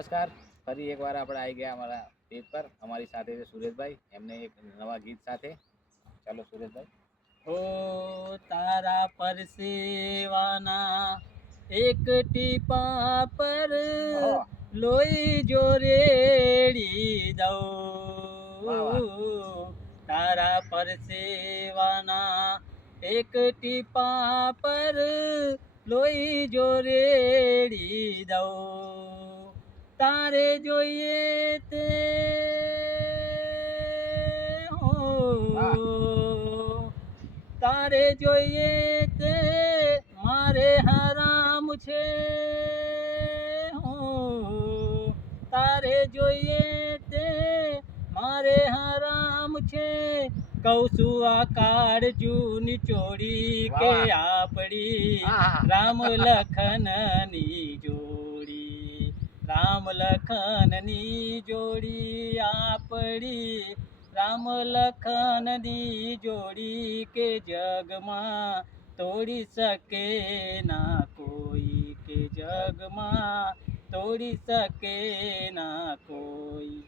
નમસ્કાર, ફરી એકવાર આપણે આવી ગયા અમારા પેજ પર. અમારી સાથે છે સુરેશભાઈ, એમને એક નવા ગીત સાથે. ચાલો સુરેશભાઈ. હો તારા પરસેવાના એક ટીપા પર લોહી જો રેડી દઉં. તારા પરસેવાના એક ટીપા પર લોહી જો રેડી દઉં. તારે જોઈએ તે તારે જોઈએ તે મારે હરામ છે. તારે જોઈએ તે મારે હરામ છે. કહું છું આ કાળજુની ચોરી કે આપણી રામ લખનની જોડી. રામ લખનની જોડી આપણી રામ લખનની જોડી કે જગમાં તોડી શકે ના કોઈ. કે જગમાં તોડી શકે ના કોઈ.